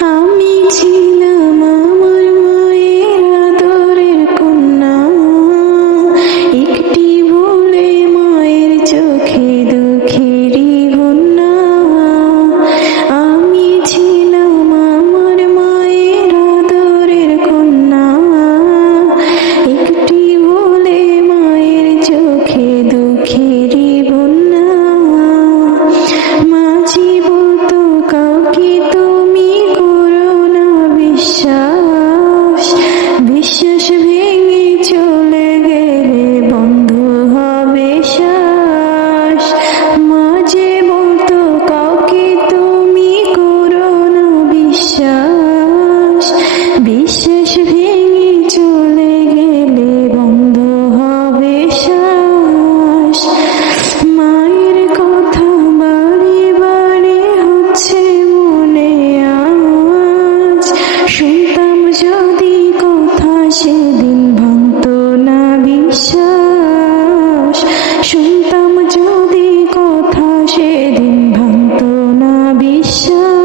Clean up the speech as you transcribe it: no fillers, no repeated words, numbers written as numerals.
আমি ছিলাম আমার মায়ের আদরের কন্যা, একটি ভুলে মায়ের চোখে দুঃখেরই বন্যা। আমি ছিলাম আমার মায়ের আদরের কন্যা, একটি ভুলে মায়ের চোখে দুঃখেরই বন্যা। মাঝি বলতো কাউকে তুমি করো না বিশ্বাস, বিশ্বাস ভেঙে চলে গেলে বন্ধ হবে শ্বাস। মাঝে বলতো কাউকে তুমি করো না বিশ্বাস, বিশ্বাস ভেঙে চলে গেলে বন্ধ হবে শ্বাস। মায়ের কথা বারে বারে হচ্ছে মনে আজ, শুনতাম যদি কথা সেদিন ভাঙতো না বিশ্বাস, শুনতাম যদি কথা সেদিন ভাঙতো না বিশ্বাস।